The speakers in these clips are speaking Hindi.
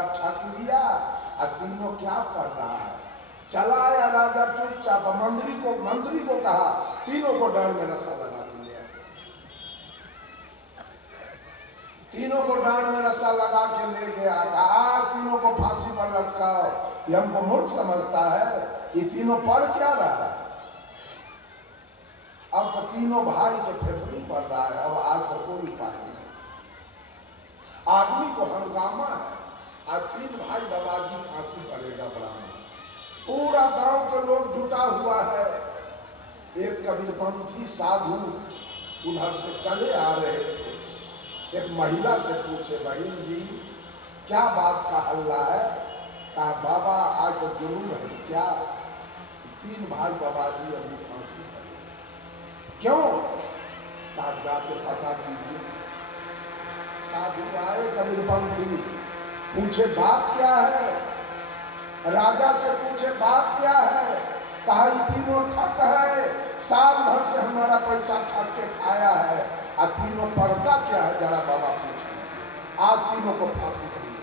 हमारा ठग लिया। और तीनों क्या कर रहा है? चला आया राजा चुपचाप, मंत्री को कहा तीनों को डांड में रस्सा लगा दिया। तीनों को डांड में रस्सा लगा के ले गया। कहा तीनों को फांसी पर लटकाओ। ये हमको मूर्ख समझता है, ये तीनों पढ़ क्या रहा है? अब तो तीनों भाई के फेफड़ी पड़ रहा है। अब आज तक कोई उपाय नहीं। आदमी को हंगामा है। आज 3 भाई बाबाजी फांसी पड़ेगा ब्राह्मण। पूरा गांव के लोग जुटा हुआ है। एक कबीरपंथी साधु उधर से चले आ रहे थे। एक महिला से पूछे, बहन जी क्या बात का हल्ला है? कहा बाबा आज तो जुलूम है क्या? 3 भाई बाबाजी अभी फांसी पड़े। क्यों? कहा जाके पता कीजिए। साधु आए कबीरपंथी, पूछे बात क्या है? राजा से पूछे बात क्या है? कहा ये तीनों ठग है, साल भर से हमारा पैसा ठग के खाया है। और तीनों पर्दा क्या है जरा बाबा पूछे। आज तीनों को फांसी दी।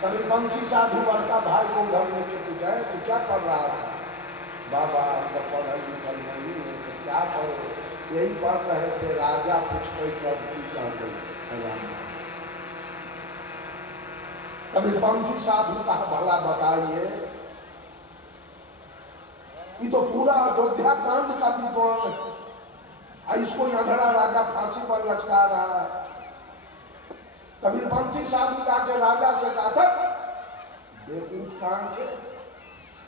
कबीरपंथी साधु बड़का भाई को घर लेके पूछा है तो क्या कर रहा था? बाबा हमको पढ़ल लिखल नहीं है तो क्या करो? यही पढ़ रहे थे राजा पूछते कब की कह गई। कबीरपंथी साधु कहा भला बताइए, ये तो पूरा अयोध्या कांड का विद्वान है, इसको अंधड़ा राजा फांसी पर लटका रहा है। कबीरपंथी साधु जाके राजा से कहा था बेवकूफ कहां के?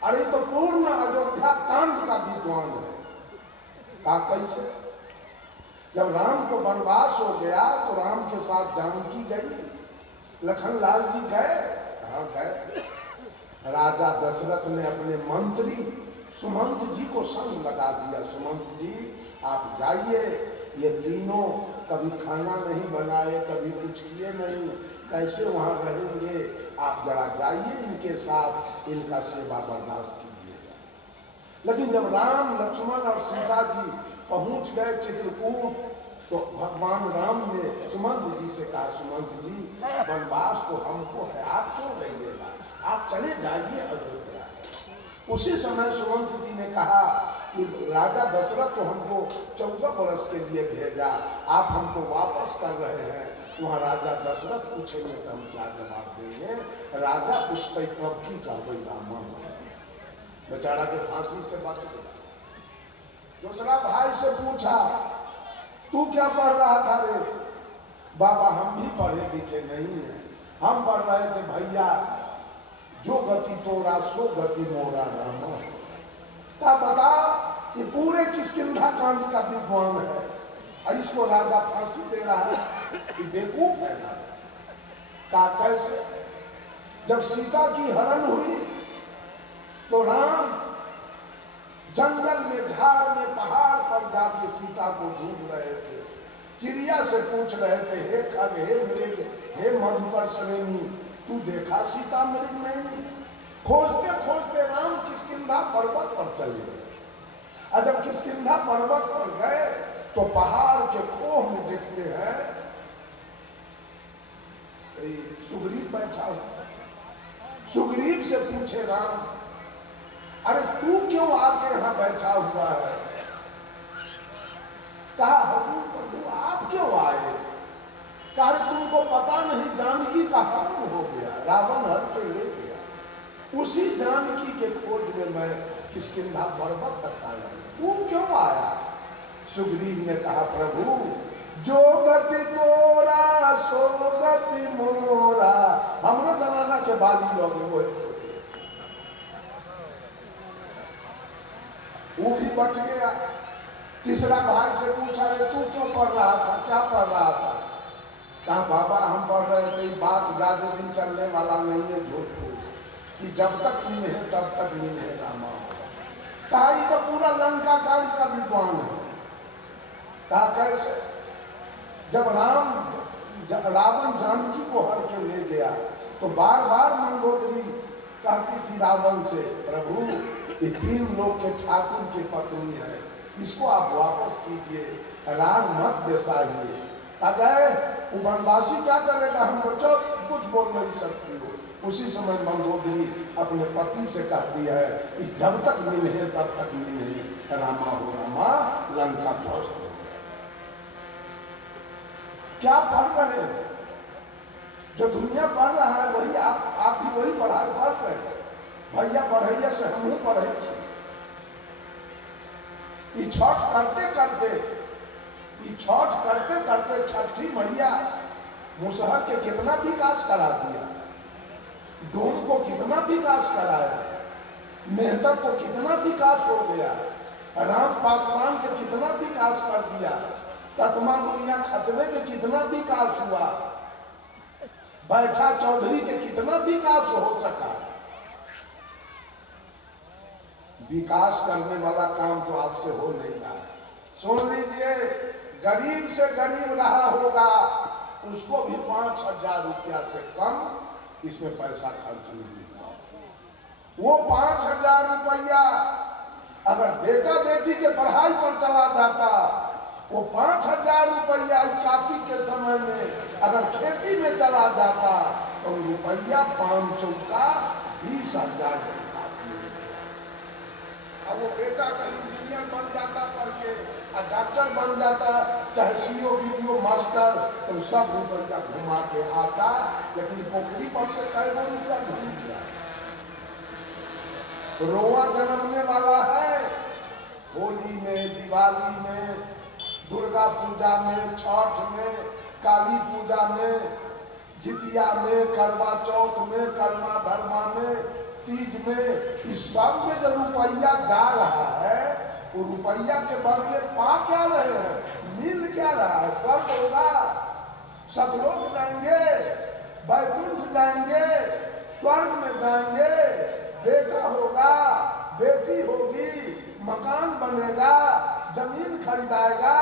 अरे तो पूर्ण अयोध्या कांड का विद्वान है। कहा कैसे? जब राम को वनवास हो गया तो राम के साथ जानकी गई, लखनलाल जी गए। कहाँ गए? राजा दशरथ ने अपने मंत्री सुमंत जी को संग लगा दिया। सुमंत जी आप जाइए, ये तीनों कभी खाना नहीं बनाए, कभी कुछ किए नहीं, कैसे वहाँ रहेंगे? आप जरा जाइए इनके साथ, इनका सेवा बर्दाश्त कीजिएगा। लेकिन जब राम लक्ष्मण और सीता जी पहुँच गए चित्रकूट तो भगवान राम ने सुमंत जी से कहा, सुमंत जी वनवास तो हमको है, आप क्यों रहिएगा? आप चले जाइए अयोध्या। उसी समय सुमंत जी ने कहा कि राजा दशरथ तो हमको 14 वर्ष के लिए भेजा, आप हमको वापस कर रहे हैं। वहाँ राजा दशरथ पूछेंगे तो हम क्या जवाब देंगे? राजा पूछते कब की कहते रामा, बेचारा के फांसी से बच गया। दूसरा भाई से पूछा तू क्या पढ़ रहा था रे? बाबा हम भी पढ़े लिखे नहीं है, हम पढ़ रहे थे भैया जो गति तोरा सो गति मोरा रामा। क्या बता, ये पूरे किष्किंधा कांड का विद्वान है और इसको राजा फांसी दे रहा है, ये बेवकूफ है ना? का कैसे? जब सीता की हरण हुई तो राम जंगल में, झाड़ में, पहाड़ पर जाके सीता को ढूंढ रहे थे। चिड़िया से पूछ रहे थे हे खग, हे मृग, हे मधुकर श्रेणी, तू देखा सीता मृग नहीं? खोजते खोजते राम किष्किंधा पर्वत पर चले गए। और जब किष्किंधा पर्वत पर गए तो पहाड़ के खोह में देखते हैं सुग्रीव बैठा हुआ। सुग्रीव से पूछे राम, अरे तू क्यों आके यहाँ बैठा हुआ है? कहा हुजूर प्रभु आप क्यों आए? कहा तुमको पता नहीं जानकी का हरण हो गया, रावण हर के ले गया। उसी जानकी के खोज में मैं किष्किंधा पर्वत तक आया, तू क्यों आया? सुग्रीव ने कहा प्रभु जो गति तोरा सो गति मोरा। हमरो जमाना के बाली लोग वो भी बच गया। तीसरा भाई से पूछा रे तू क्यों पढ़ रहा था, क्या पढ़ रहा था? कहा बाबा हम पढ़ रहे थे बात ज्यादा दिन चलने वाला नहीं है, झूठ फूस कि जब तक मिले है तब तक मिले है रामा। कहा ये तो पूरा लंका कांड का विद्वान है। कहा कैसे? जब रावण जानकी को हर के ले गया तो बार बार मंदोदरी कहती थी रावण से प्रभु ये 3 लोग के ठाकुर की पत्नी है, इसको आप वापस कीजिए, राज मत बेसाइए। अगर वो वनवासी क्या करेगा, हम बच्चों कुछ बोल नहीं सकती हो। उसी समय मंदोदरी अपने पति से कहती है कि जब तक मिले तब तक मिले, रामा हो रामा लंका ध्वस्त हो गया। क्या पढ़ रहे हैं? जो दुनिया पढ़ रहा है वही आप भी वही पढ़ाई पढ़ रहे हैं। भैया पढ़ैया से हम पढ़े छठ करते करते छठी मैया मुसहर के कितना विकास करा दिया, डोम को कितना विकास कराया, मेहतर को कितना विकास हो गया, राम पासवान के कितना विकास कर दिया, तत्मा दुनिया खतरे के कितना विकास हुआ, बैठा चौधरी के कितना विकास हो सका। विकास करने वाला काम तो आपसे हो नहीं रहा है। सुन लीजिए, गरीब से गरीब रहा होगा उसको भी 5,000 रुपया से कम इसमें पैसा खर्च नहीं हुआ। वो 5,000 रुपया अगर बेटा बेटी के पढ़ाई पर चला जाता, वो 5,000 रुपया कार्तिक के समय में अगर खेती में चला जाता तो रुपया 5,20,000 अब वो बेटा का इंजीनियर बन जाता पढ़ के, डॉक्टर बन जाता, चाहे सीओ वीडियो मास्टर, तो सब रुपया घुमा के आता, लेकिन पोखरी पर से कई वो रुपया घूम गया। रोआ जन्मने वाला है होली में, दिवाली में, दुर्गा पूजा में, छठ में, काली पूजा में, जितिया में, करवा चौथ में, कर्मा धर्मा में, तीज में, इस सब में जो रुपया जा रहा है वो रुपया के बदले पा क्या रहे हैं, मिल क्या रहा है। स्वर्ग होगा, सतलोक जाएंगे, वैकुंठ जाएंगे, स्वर्ग में जाएंगे, बेटा होगा, बेटी होगी, मकान बनेगा, जमीन खरीदाएगा,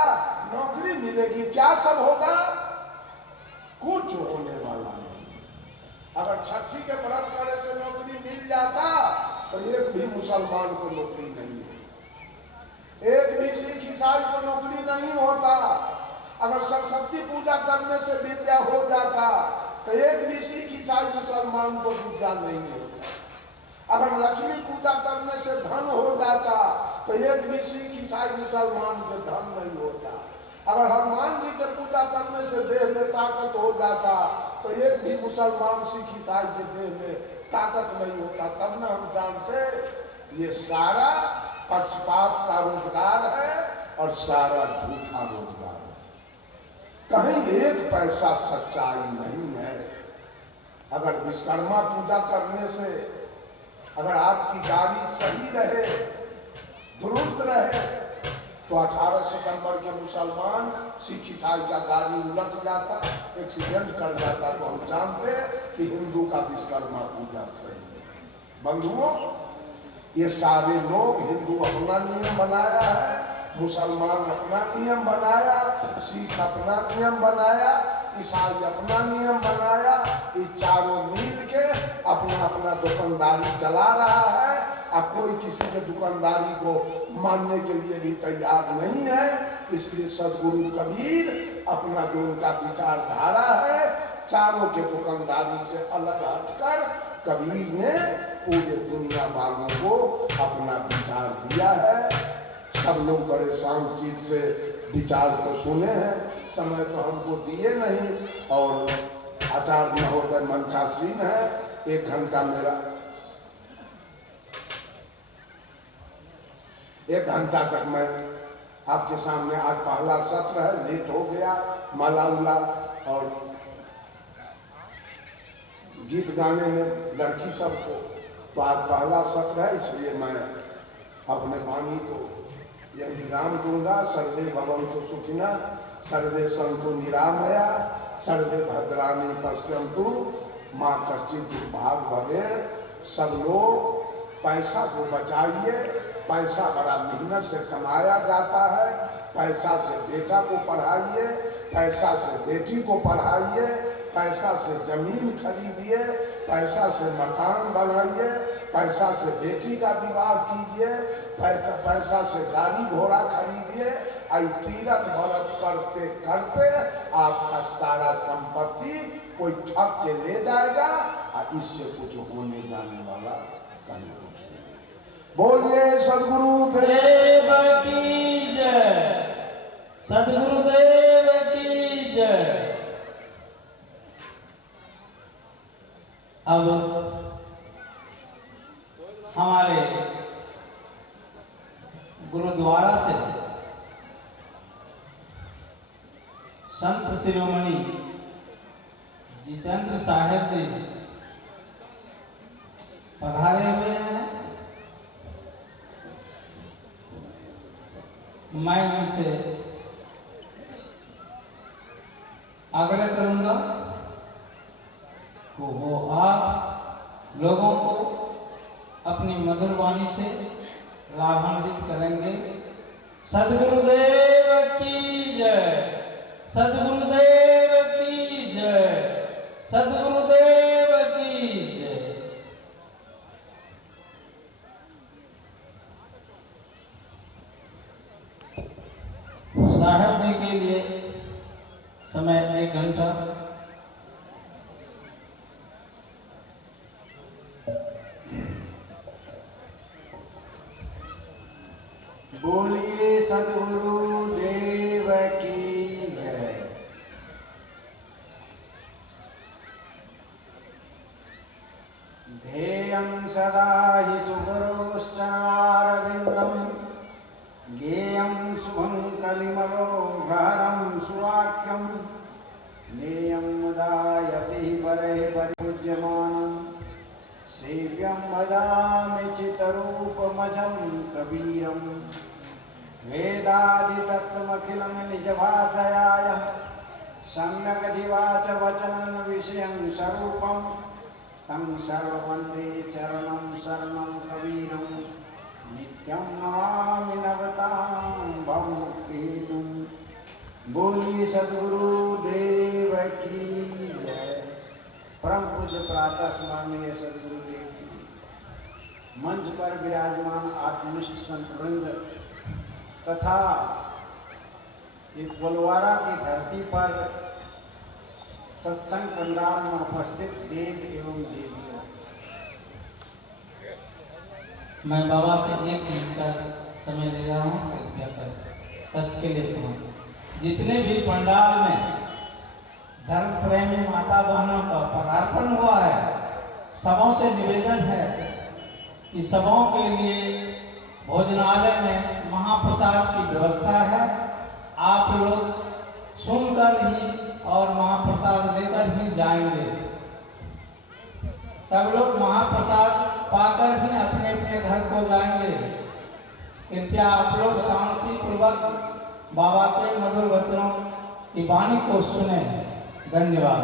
नौकरी मिलेगी, क्या सब होगा, कुछ होने वाला नहीं। अगर छठी के व्रत करे से नौकरी मिल जाता तो एक भी मुसलमान को नौकरी नहीं है, एक भी सिख ईसाई को नौकरी नहीं होता। अगर सरस्वती पूजा करने से विद्या हो जाता तो एक भी सिख ईसाई मुसलमान को विद्या नहीं होता। अगर लक्ष्मी पूजा करने से धन हो जाता तो एक भी सिख ईसाई मुसलमान के धन नहीं होता। अगर हनुमान जी के पूजा करने से देह में ताकत हो जाता तो एक भी मुसलमान सिख ईसाई के देह में ताकत नहीं होता। तब न हम जानते ये सारा पक्षपात का रोजगार है और सारा झूठा रोजगार है, कहीं एक पैसा सच्चाई नहीं है। अगर विश्वकर्मा पूजा करने से अगर आपकी गाड़ी सही रहे, दुरुस्त रहे, तो 18 सितंबर के मुसलमान सिख ईसाई का गाड़ी उलट जाता, एक्सीडेंट कर जाता, तो हम जानते कि हिंदू का विश्वकर्मा पूजा सही है। बंधुओं, ये सारे लोग, हिंदू अपना नियम बनाया है, मुसलमान अपना नियम बनाया, सिख अपना नियम बनाया, ईसाई अपना नियम बनाया, ये चारों मिल के अपना अपना दुकानदारी चला रहा है। अब कोई किसी के दुकानदारी को मानने के लिए भी तैयार नहीं है। इसलिए सदगुरु कबीर अपना जो उनका विचारधारा है, चारों के दुकानदारी से अलग हटकर कबीर ने पूरे दुनिया वालों को अपना विचार दिया है। सब लोग बड़े शांतचित्त से विचार को सुने हैं। समय तो हमको दिए नहीं और आचार्य महोदय मंचासीन है, 1 घंटा मेरा 1 घंटा तक मैं आपके सामने, आज पहला सत्र है, लेट हो गया, माला उला और गीत गाने में लड़की सबको, तो आज पहला सत्र है, इसलिए मैं अपने वाणी को यही विराम दूंगा। सर्वे भवन्तु सुखिनः, सर्वे सन्तु निरामया, सर्वे भद्राणि पश्यन्तु माँ कश्चित् दुर्भाग् भवेत्। सब लोग पैसा को बचाइए, पैसा बड़ा मेहनत से कमाया जाता है। पैसा से बेटा को पढ़ाइए, पैसा से बेटी को पढ़ाइए, पैसा से जमीन खरीदिए, पैसा से मकान बनाइए, पैसा से बेटी का विवाह कीजिए, पैसा से गाड़ी घोड़ा खरीदिए, आई तीरथ भरत करते करते आपका सारा संपत्ति कोई ठग के ले जाएगा और इससे कुछ होने जाने वाला कहीं कुछ नहीं। बोलिए सदगुरु देव की जय, सदगुरुदेव की जय। अब हमारे गुरुद्वारा से संत शिरोमणि जितेंद्र साहेब जी पधारे हुए हैं। मैं उनसे आग्रह करूंगा कि वो आप लोगों को अपनी मधुर वाणी से लाभान्वित करेंगे। सदगुरुदेव की जय, सदगुरुदेव की जय, सदगुरुदेव की जय। साहब जी के लिए समय 1 घंटा। बोलिए सद्गुरु देव की जय। ध्येयं सदा हि सुगुरोश्चरणारविन्दं ज्ञेयं शुभं कलिमलोघहरं सुवाक्यं नेयं मुदा यतिः परैः परिपूज्यमानं सेव्यं भजामि चितरूपमजं कबीरं वेदादितत्त्वमखिलं निजभाषयाय सम्यगधिवाच वचनं विषयं स्वरूपं तं सर्ववन्दे चरणं शरणं कबीरं नित्यं नमामि नवतां भवमुक्तिहेतुं। बोलिए सद्गुरु देव की जय। परम पूज्य प्रातः स्मरणीय सद्गुरुदेव की मंच पर विराजमान आत्मनिष्ठ संत वृंद तथा एक गोलवारा की धरती पर सत्संग पंडाल में उपस्थित देव एवं देवियों, मैं बाबा से 1 मिनट का समय ले रहा हूँ, कृपया कष्ट के लिए सुनो। जितने भी पंडाल में धर्म प्रेमी माता बहनों का पदार्पण हुआ है, सबों से निवेदन है कि सबों के लिए भोजनालय में महाप्रसाद की व्यवस्था है। आप लोग सुनकर ही और महाप्रसाद लेकर ही जाएंगे। सब लोग महाप्रसाद पाकर ही अपने अपने घर को जाएंगे। कृपया आप लोग शांति पूर्वक बाबा के मधुर वचनों की वाणी को सुने। धन्यवाद।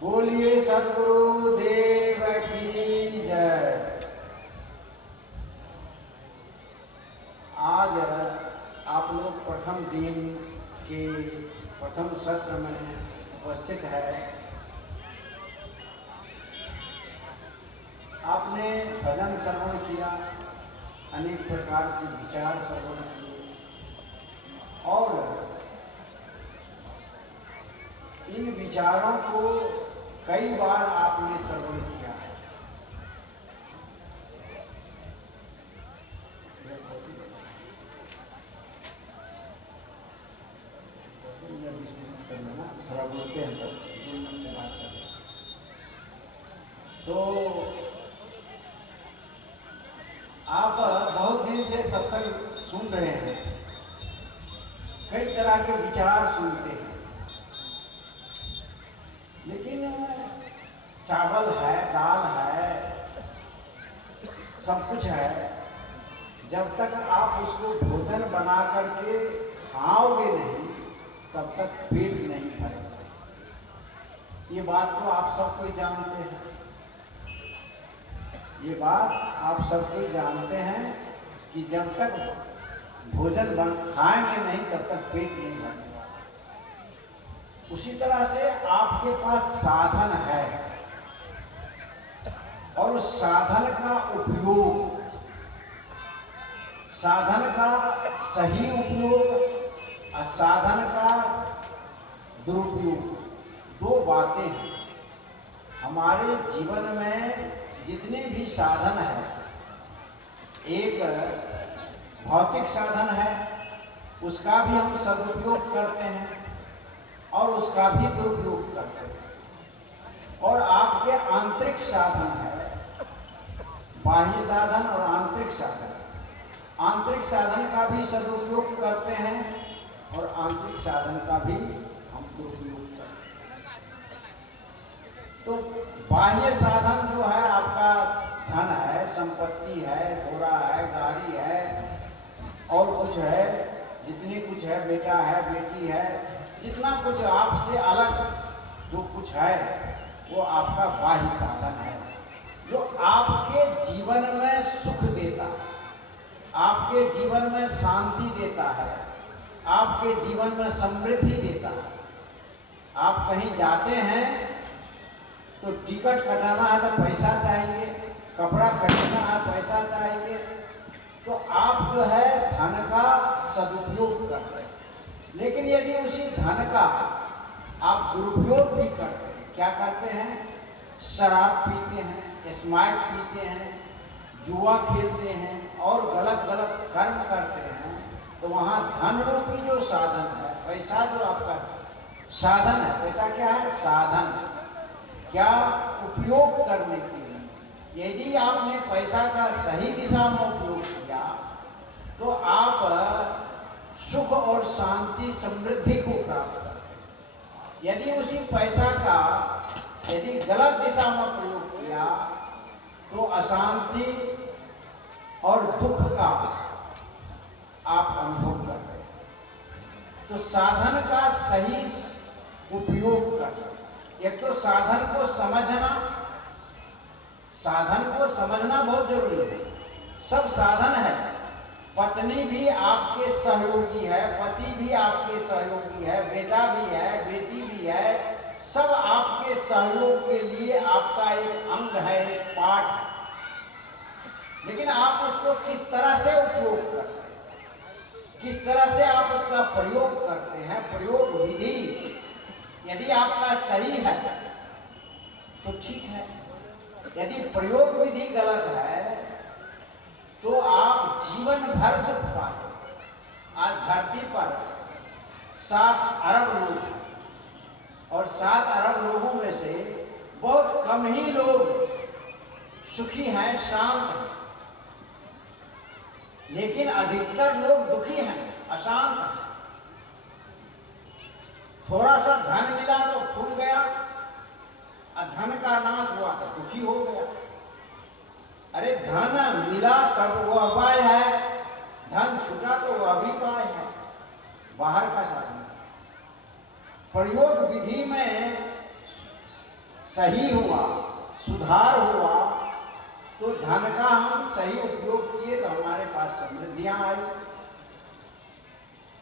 बोलिए सद्गुरु देव की जय। आज आप लोग प्रथम दिन के प्रथम सत्र में उपस्थित है। आपने भजन श्रवण किया, अनेक प्रकार के विचार श्रवण किए और इन विचारों को कई बार आपने श्रवण किया है। थोड़ा बोलते हैं तो आप बहुत दिन से सत्संग सुन रहे हैं, कई तरह के विचार सुनते हैं, लेकिन चावल है, दाल है, सब कुछ है। जब तक आप उसको भोजन बना करके खाओगे नहीं, तब तक पेट नहीं भरेगा। ये बात तो आप सब कोई जानते हैं। ये बात आप सब कोई जानते हैं कि जब तक भोजन खाएंगे नहीं, तब तक पेट नहीं भरेगा। उसी तरह से आपके पास साधन है और उस साधन का उपयोग साधन का सही उपयोग और साधन का दुरुपयोग दो बातें हैं। हमारे जीवन में जितने भी साधन है, एक भौतिक साधन है, उसका भी हम सदुपयोग करते हैं और उसका भी दुरुपयोग करते हैं। और आपके आंतरिक साधन है, बाह्य साधन और आंतरिक साधन। आंतरिक साधन का भी सदुपयोग करते हैं और आंतरिक साधन का भी हम दुरुपयोग करते हैं। तो बाह्य साधन जो है आपका धन है, संपत्ति है, घोड़ा है, गाड़ी है और कुछ है, जितनी कुछ है, बेटा है, बेटी है, जितना कुछ आपसे अलग जो कुछ है वो आपका बाह्य साधन है, जो आपके जीवन में सुख देता है, आपके जीवन में शांति देता है, आपके जीवन में समृद्धि देता है। आप कहीं जाते हैं तो टिकट कटाना है तो पैसा चाहिए, कपड़ा खरीदना है पैसा चाहिए, तो आप जो है धन का सदुपयोग करते हैं। लेकिन यदि उसी धन का आप दुरुपयोग भी करते हैं, क्या करते हैं, शराब पीते हैं, स्माइट पीते हैं, जुआ खेलते हैं और गलत गलत कर्म करते हैं, तो वहाँ धन रूपी जो साधन है, पैसा जो आपका साधन है, पैसा क्या है, साधन, क्या उपयोग करने के लिए। यदि आपने पैसा का सही दिशा में उपयोग किया तो आप सुख और शांति समृद्धि को प्राप्त करते हैं। यदि उसी पैसा का यदि गलत दिशा में प्रयोग किया तो अशांति और दुख का आप अनुभव करते हैं। तो साधन का सही उपयोग करना, एक तो साधन को समझना, साधन को समझना बहुत जरूरी है। सब साधन है, पत्नी भी आपके सहयोगी है, पति भी आपके सहयोगी है, बेटा भी है, बेटी भी है, सब आपके सहयोग के लिए आपका एक अंग है, एक पार्ट है। लेकिन आप उसको किस तरह से उपयोग करते हैं, किस तरह से आप उसका प्रयोग करते हैं, प्रयोग विधि यदि आपका सही है तो ठीक है, यदि प्रयोग विधि गलत है तो आप जीवन भर दुख पाए। आज धरती पर 7 अरब लोग हैं और 7 अरब लोगों में से बहुत कम ही लोग सुखी हैं, शांत हैं, लेकिन अधिकतर लोग दुखी हैं, अशांत हैं। थोड़ा सा धन मिला तो फूल गया, और धन का नाश हुआ तो दुखी हो गया। अरे धन मिला तब वो अपाय है, धन छूटा तो वो अभिपाय है, बाहर का साधन। प्रयोग विधि में सही हुआ, सुधार हुआ तो धन का हम सही उपयोग किए तो हमारे पास समृद्धियां आई,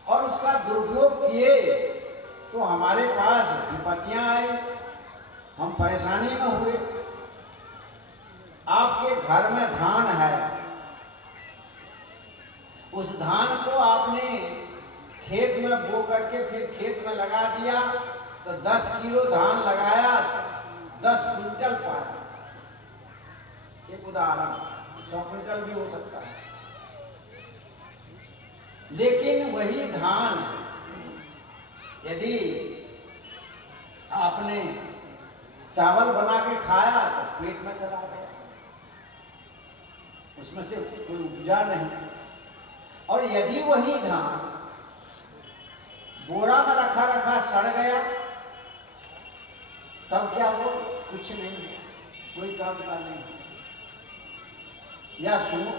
और उसका दुरुपयोग किए तो हमारे पास विपत्तियां आई, हम परेशानी में हुए। आपके घर में धान है, उस धान को आपने खेत में बो करके फिर खेत में लगा दिया तो 10 किलो धान लगाया, 10 क्विंटल पाया। एक उदाहरण, 100 क्विंटल भी हो सकता है। लेकिन वही धान यदि आपने चावल बना के खाया तो पेट में चला गया, उसमें से कोई उपजा नहीं। और यदि वही धान बोरा में रखा रखा सड़ गया तब क्या हो, कुछ नहीं, कोई काम का नहीं। या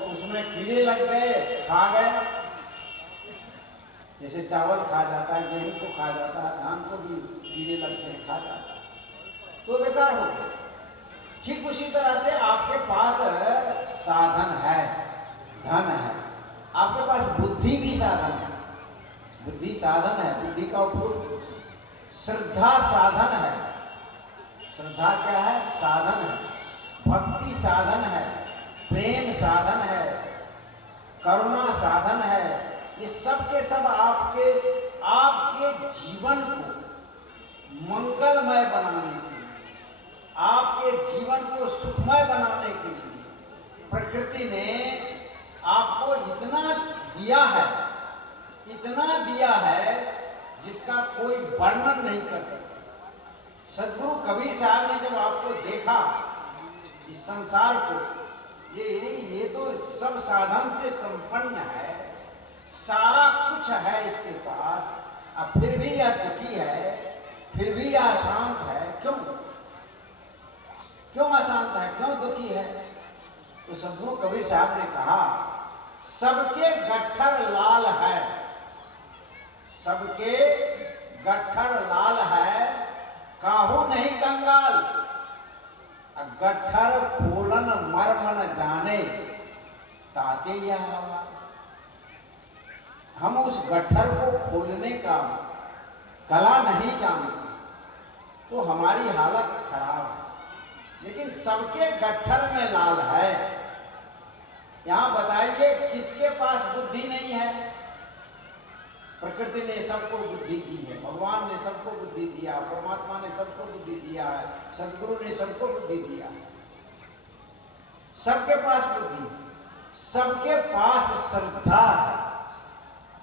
उसमें कीड़े लग गए, खा गया, जैसे चावल खा जाता है, गेहूं को खा जाता है, धान को भी कीड़े लगते हैं, खा जाता है, तो बेकार हो गया। ठीक उसी तरह से आपके पास साधन है, धन है, आपके पास बुद्धि भी साधन है, बुद्धि साधन है, बुद्धि का उपयोग। श्रद्धा साधन है, श्रद्धा क्या है, साधन है। भक्ति साधन है, प्रेम साधन है, करुणा साधन है, ये सब के सब आपके जीवन को मंगलमय बनाने के लिए, आपके जीवन को सुखमय बनाने के लिए प्रकृति ने आपको इतना दिया है जिसका कोई वर्णन नहीं कर सकता। सदगुरु कबीर साहब ने जब आपको देखा इस संसार को, ये तो सब साधन से संपन्न है, सारा कुछ है इसके पास, अब फिर भी यह दुखी है, फिर भी यह अशांत है। क्यों अशांत है, क्यों दुखी है? तो सदगुरु कबीर साहब ने कहा, सबके गट्ठर लाल है, सबके गट्ठर लाल है, काहू नहीं कंगाल, गट्ठर खोलन मर्म न जाने, ताते यह हवा। हम उस गट्ठर को खोलने का कला नहीं जानते तो हमारी हालत खराब है, लेकिन सबके गट्ठर में लाल है। यहां बताइए किसके पास बुद्धि नहीं है? प्रकृति ने सबको बुद्धि दी है, भगवान ने सबको बुद्धि दिया, परमात्मा ने सबको बुद्धि दिया है, सदगुरु ने सबको बुद्धि दिया, सबके पास बुद्धि, सबके पास श्रद्धा है।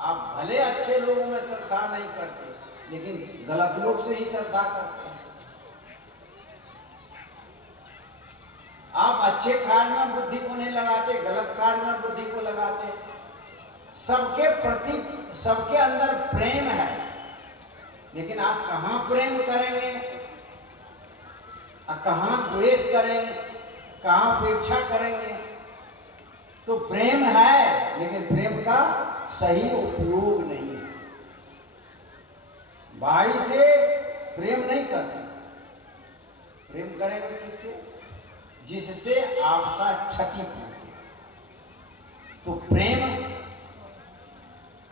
आप भले अच्छे लोगों में श्रद्धा नहीं करते, लेकिन गलत लोग से ही श्रद्धा करते हैं। आप अच्छे कार्य में बुद्धि को नहीं लगाते, गलत कार्य में बुद्धि को लगाते। सबके प्रति, सबके अंदर प्रेम है, लेकिन आप कहां प्रेम करेंगे, कहां द्वेष करेंगे, कहां उपेक्षा करेंगे? तो प्रेम है, लेकिन प्रेम का सही उपयोग नहीं है। भाई से प्रेम नहीं करते, प्रेम करेंगे किससे? जिससे आपका क्षति पहुंचे। तो प्रेम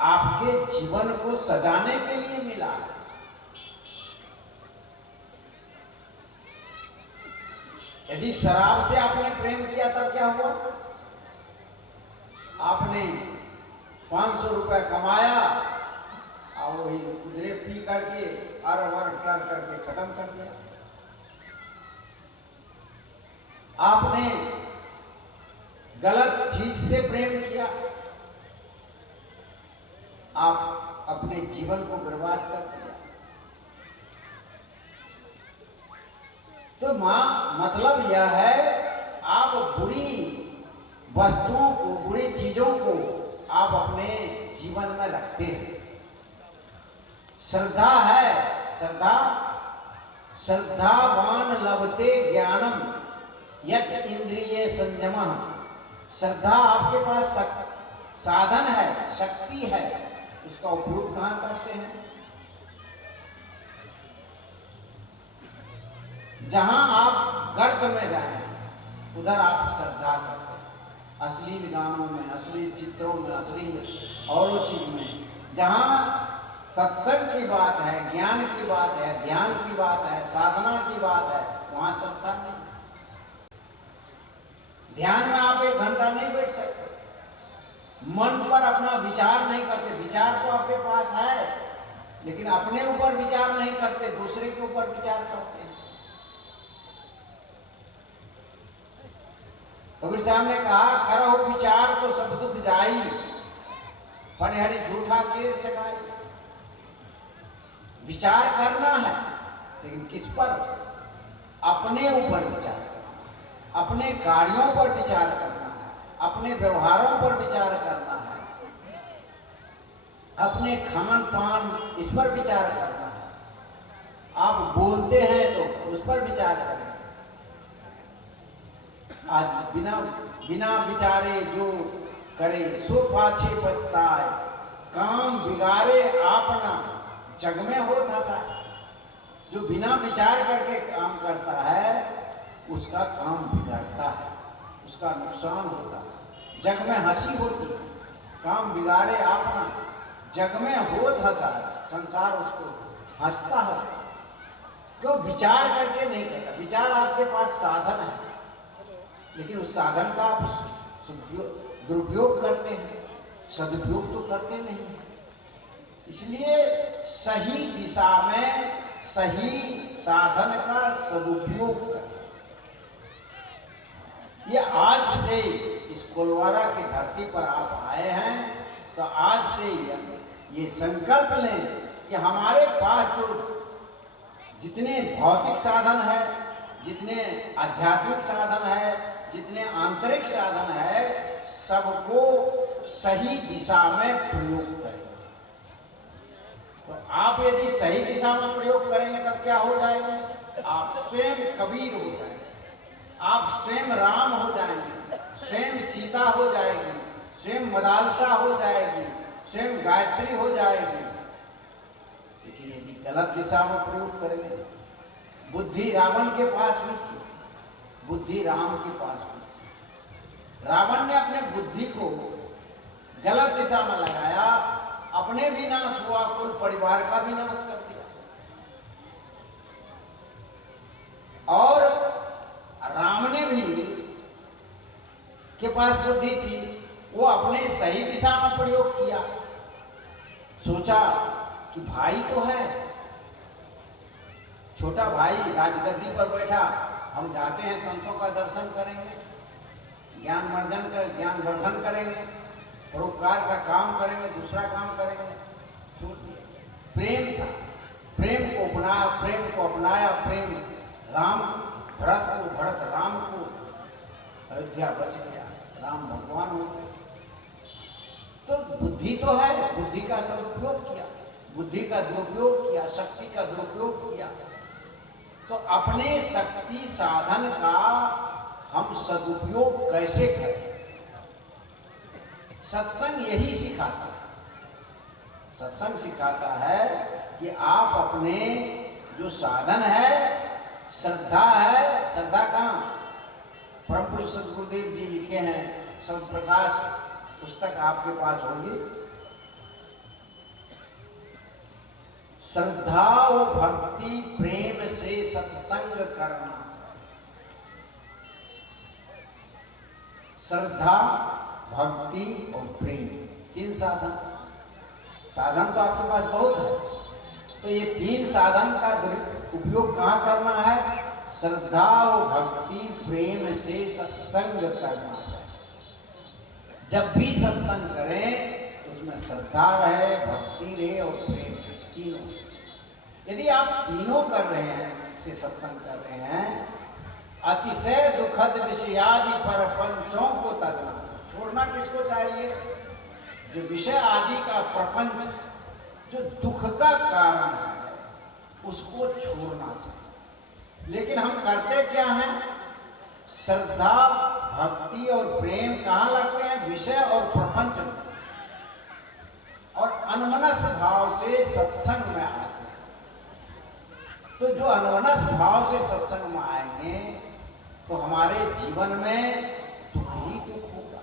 आपके जीवन को सजाने के लिए मिला है। यदि शराब से आपने प्रेम किया तब क्या हुआ? आपने 500 रुपए कमाया और वही उधरे पी करके अर टर करके खत्म कर दिया। आपने गलत चीज से प्रेम किया, आप अपने जीवन को बर्बाद कर दिया। तो मतलब यह है, आप बुरी वस्तुओं को, बुरी चीजों को आप अपने जीवन में रखते हैं। श्रद्धा है, श्रद्धावान लभते ज्ञानम यत् इंद्रिय संयमः। श्रद्धा आपके पास साधन है, शक्ति है, उसका उपयोग कहां करते हैं? जहां आप गर्त में जाएं, उधर आप श्रद्धा करते हैं। अश्लील गानों में, अश्लील चित्रों में, अश्लील और चीज में। जहां सत्संग की बात है, ज्ञान की बात है, ध्यान की बात है, साधना की बात है, वहां श्रद्धा नहीं। ध्यान में आप 1 घंटा नहीं बैठ सकते, मन पर अपना विचार नहीं करते। विचार तो आपके पास है, लेकिन अपने ऊपर विचार नहीं करते, दूसरे के ऊपर विचार करते हैं। कबीर साहब ने कहा, करो विचार तो सब दुख जाई, पनहरी झूठा केर सकाई। विचार करना है, लेकिन किस पर? अपने ऊपर विचार करना, अपने कार्यों पर विचार करना है, अपने व्यवहारों पर विचार करना है, अपने खान पान इस पर विचार करना है। आप बोलते हैं तो उस पर विचार करें। आज बिना विचारे जो करे सो पाछे पछताए, काम बिगाड़े आपना जग में हो धसा। जो बिना विचार करके काम करता है उसका काम बिगड़ता है, उसका नुकसान होता है। जग में हंसी होती है, काम बिगाड़े आपना जग में हो धसा, संसार उसको हंसता है। क्यों? विचार करके नहीं करता। विचार आपके पास साधन है, लेकिन उस साधन का आप दुरुपयोग करते हैं। सदुपयोग तो करते नहीं। इसलिए सही दिशा में सही साधन का सदुपयोग करें। ये आज से इस कोलवारा की धरती पर आप आए हैं तो आज से ये संकल्प लें कि हमारे पास जो जितने भौतिक साधन है, जितने आध्यात्मिक साधन है, जितने आंतरिक साधन है, सबको सही दिशा में प्रयोग करें। तो आप यदि सही दिशा में प्रयोग करेंगे तब क्या हो जाएंगे? आप स्वयं कबीर हो जाएंगे, आप स्वयं राम हो जाएंगे, स्वयं सीता हो जाएगी, स्वयं मदालसा हो जाएगी, स्वयं गायत्री हो जाएगी। लेकिन यदि गलत दिशा में प्रयोग करेंगे, बुद्धि रावण के पास भी थी, बुद्धि राम के पास भी थी। रावण ने अपने बुद्धि को गलत दिशा में लगाया, अपने भी नाश हुआ, कुल परिवार का भी नाश कर दिया। और राम ने भी के पास बुद्धि थी, वो अपने सही दिशा में प्रयोग किया। सोचा कि भाई तो है, छोटा भाई राजगद्दी पर बैठा, हम जाते हैं संतों का दर्शन करेंगे, ज्ञान वर्धन करेंगे, परोपकार का काम करेंगे, दूसरा काम करेंगे। छूट दिया। प्रेम था, प्रेम को अपनाया, प्रेम राम भरत को, भरत राम को, अयोध्या बच गया, राम भगवान हो गए। तो बुद्धि तो है, बुद्धि का सदुपयोग किया, बुद्धि का दुरुपयोग किया, शक्ति का दुरुपयोग किया। तो अपने शक्ति साधन का हम सदुपयोग कैसे करें? सत्संग यही सिखाता है। सत्संग सिखाता है कि आप अपने जो साधन है, श्रद्धा है, श्रद्धा कहाँ? परम पूज्य सद्गुरुदेव जी लिखे हैं, सब प्रकाश पुस्तक आपके पास होगी। श्रद्धा और भक्ति प्रेम से सत्संग करना। श्रद्धा, भक्ति और प्रेम, तीन साधन। साधन तो आपके पास बहुत है, तो ये तीन साधन का उपयोग कहाँ करना है? श्रद्धा और भक्ति प्रेम से सत्संग करना है। जब भी सत्संग करें तो उसमें श्रद्धा रहे, भक्ति रहे और प्रेम रहे, तीनों। यदि आप तीनों कर रहे हैं, से सत्संग कर रहे हैं, अतिशय दुखद विषयादि पर पंचों को तजना। छोड़ना किसको चाहिए? जो विषय आदि का प्रपंच, जो दुख का कारण है, उसको छोड़ना चाहिए। लेकिन हम करते क्या हैं? श्रद्धा, भक्ति और प्रेम कहाँ लगते हैं? विषय और प्रपंच में, और अनमनस भाव से सत्संग में आते हैं। तो जो अनमनस भाव से सत्संग में आएंगे तो हमारे जीवन में दुख ही दुख होगा।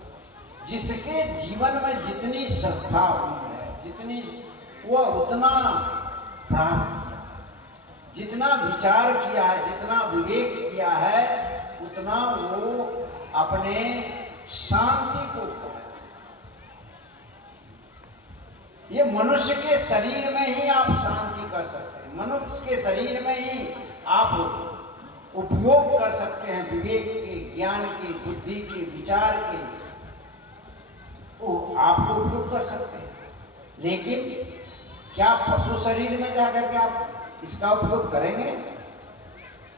जिसके जीवन में जितनी श्रद्धा हुई है, जितनी वो उतना प्राप्त किया, जितना विचार किया है, जितना विवेक किया है, उतना वो अपने शांति को पाए। ये मनुष्य के शरीर में ही आप शांति कर सकते हैं, मनुष्य के शरीर में ही आप उपयोग कर सकते हैं विवेक के, ज्ञान के, बुद्धि के, विचार के, वो आप उपयोग कर सकते हैं। लेकिन क्या पशु शरीर में जाकर के आप इसका उपयोग करेंगे?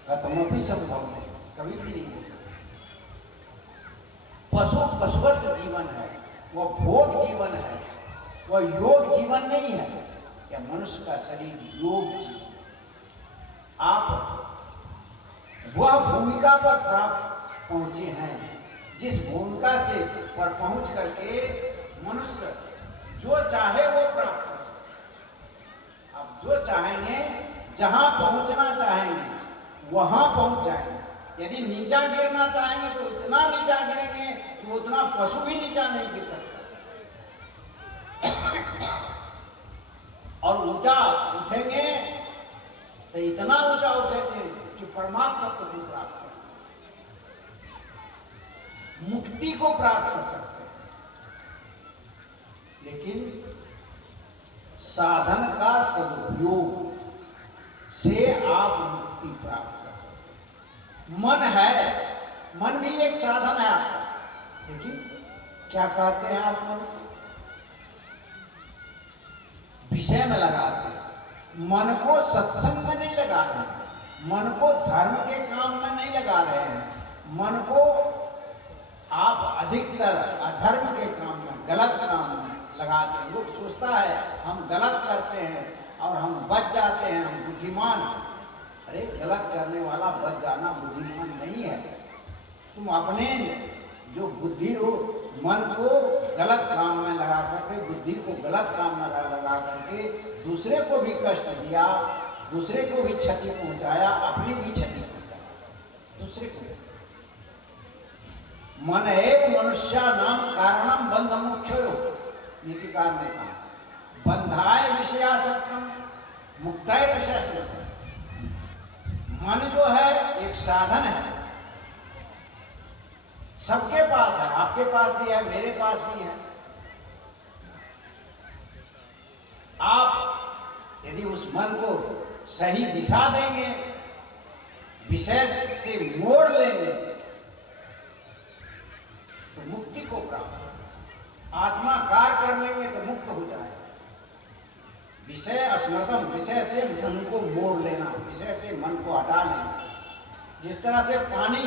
कतमपि संभव नहीं, कभी भी नहीं। पशु पशुवत जीवन है, वह भोग जीवन है, वह योग जीवन नहीं है। या मनुष्य का शरीर योग जीवन। आप वह भूमिका पर प्राप्त पहुंचे हैं, जिस भूमिका से पर पहुंच करके मनुष्य जो चाहे वो प्राप्त कर सकते। आप जो चाहेंगे, जहां पहुंचना चाहेंगे वहां पहुंच जाएंगे। यदि नीचा गिरना चाहेंगे तो इतना नीचा गिरेंगे कि उतना पशु भी नीचा नहीं गिर सकता। और ऊंचा उठेंगे तो इतना ऊंचा उठेंगे कि परमात्मा को भी प्राप्त कर, मुक्ति को प्राप्त कर सकते हैं। लेकिन साधन का सदुपयोग से आप मुक्ति प्राप्त कर सकते हैं। मन है, मन भी एक साधन है आपका, लेकिन क्या कहते हैं आप मन को? विषय में लगाते हैं। मन को सत्संग में नहीं लगा रहे हैं, मन को धर्म के काम में नहीं लगा रहे हैं, मन को आप अधिकतर अधर्म के काम में, गलत काम में लगाते हैं। लोग सोचता है हम गलत करते हैं और हम बच जाते हैं, हम बुद्धिमान हैं। अरे गलत करने वाला बच जाना बुद्धिमान नहीं है। तुम अपने जो बुद्धि हो, मन को गलत काम में लगा करके, बुद्धि को गलत काम में लगा करके दूसरे को भी कष्ट दिया, दूसरे को भी क्षति पहुंचाया, अपनी भी क्षति पहुंचाया दूसरे को। मन एव मनुष्य नाम कारणम बंध मोक्षयो, नीतिकार ने कहा। बंधाय विषयासक्तम मुक्ताय विषयासक्तम। मन जो है एक साधन है, सबके पास है, आपके पास भी है, मेरे पास भी है। आप यदि उस मन को सही दिशा देंगे, विषय से मोड़ लेंगे, तो मुक्ति को प्राप्त, आत्माकार कर लेंगे तो मुक्त हो जाए। विषय अस्मृतम, विषय से मन को मोड़ लेना, विषय से मन को हटा लेना। जिस तरह से पानी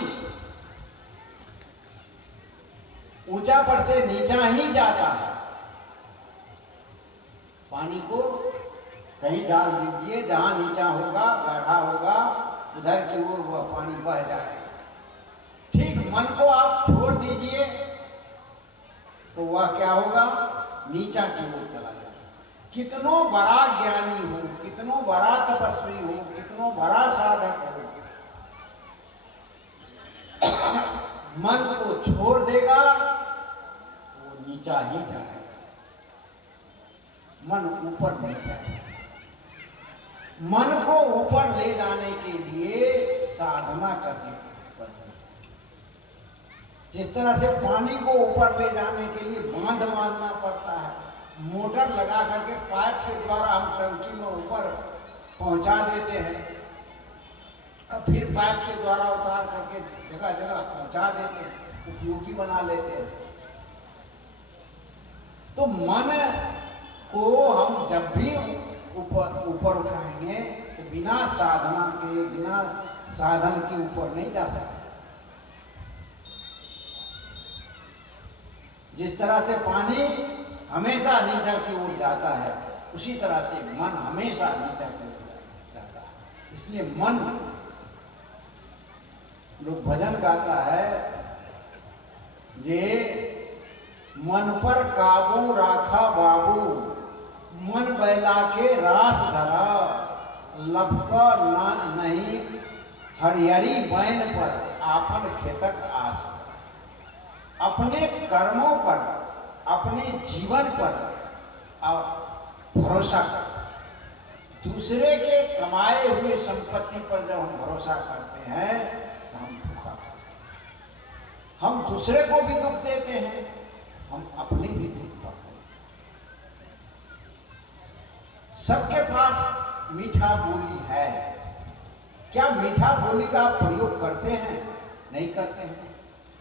ऊंचा पर से नीचा ही जाता है, पानी को कहीं डाल दीजिए जहां नीचा होगा, गड्ढा होगा, उधर की ओर वह पानी बह जाए। ठीक मन को आप छोड़ दीजिए तो वह क्या होगा, नीचा की ओर चला जाए। कितनों बड़ा ज्ञानी हो, कितनों बड़ा तपस्वी हो, कितनों बड़ा साधक हो, मन को छोड़ देगा वो नीचा ही जाएगा, मन ऊपर नहीं जाएगा। मन को ऊपर ले जाने के लिए साधना करनी पड़ती है। जिस तरह से पानी को ऊपर ले जाने के लिए बांध मारना पड़ता है, मोटर लगा करके पाइप के द्वारा हम टंकी में ऊपर पहुंचा देते हैं, और फिर पाइप के द्वारा उतार करके जगह जगह पहुंचा देते हैं, उपयोगी बना लेते हैं। तो मन को हम जब भी ऊपर उठाएंगे तो बिना साधना के, बिना साधन के ऊपर नहीं जा सकते। जिस तरह से पानी हमेशा नीचा की ओर जाता है, उसी तरह से मन हमेशा नीचा की ओर जाता है। इसलिए मन, लोग भजन गाता है, ये मन पर काबू राखा बाबू, मन बैला के रास धरा, लपका नहीं हरिहरी बैन पर आपन खेतक आस। अपने कर्मों पर, अपने जीवन पर भरोसा कर। दूसरे के कमाए हुए संपत्ति पर जब हम भरोसा करते हैं तो हम धोखा करते हैं। हम दूसरे को भी दुख देते हैं, हम अपने भी दुख पाते हैं। सबके पास मीठा बोली है, क्या मीठा बोली का आप प्रयोग करते हैं? नहीं करते हैं।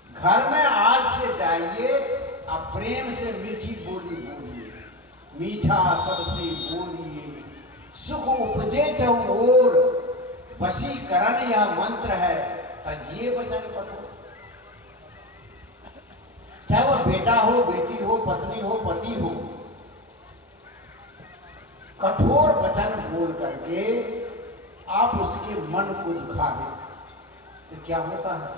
घर में आज से जाइए, आप प्रेम से मीठी बोली बोलिए, मीठा सबसे बोलिए, सुख उपजे चौर, वशीकरण यह मंत्र है, तजिए वचन कठोर। चाहे वह बेटा हो, बेटी हो, पत्नी हो, पति हो, कठोर वचन बोल करके आप उसके मन को दुखा दें तो क्या होता है,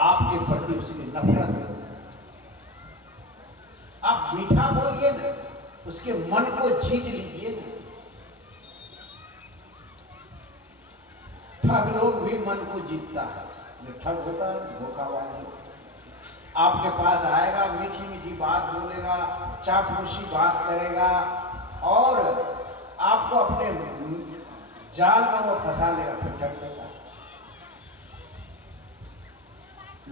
आपके प्रति उसकी नफरत हो। आप मीठा बोलिए ना, उसके मन को जीत लीजिए ना। ठग लोग भी मन को जीतता है, जो ठग होता है धोखाबाज। आपके पास आएगा, मीठी मीठी बात बोलेगा, चापलूसी बात करेगा और आपको अपने जाल में वो फंसा लेगा, फिर ठग लेगा।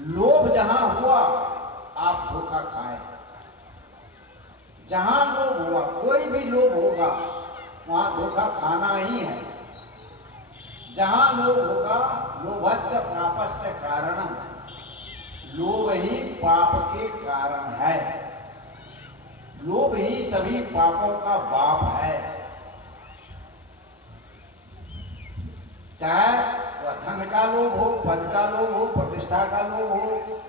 लोभ जहां हुआ आप धोखा खाए, जहां लोभ होगा, कोई भी लोभ होगा, वहां धोखा खाना ही है। जहां लोभ होगा, लोभस्य पापस्य कारणम, लोभ ही पाप के कारण है। लोभ ही सभी पापों का बाप है। चाहे वह धन का लोभ हो, पद का लोभ हो, प्रतिष्ठा का लोभ हो,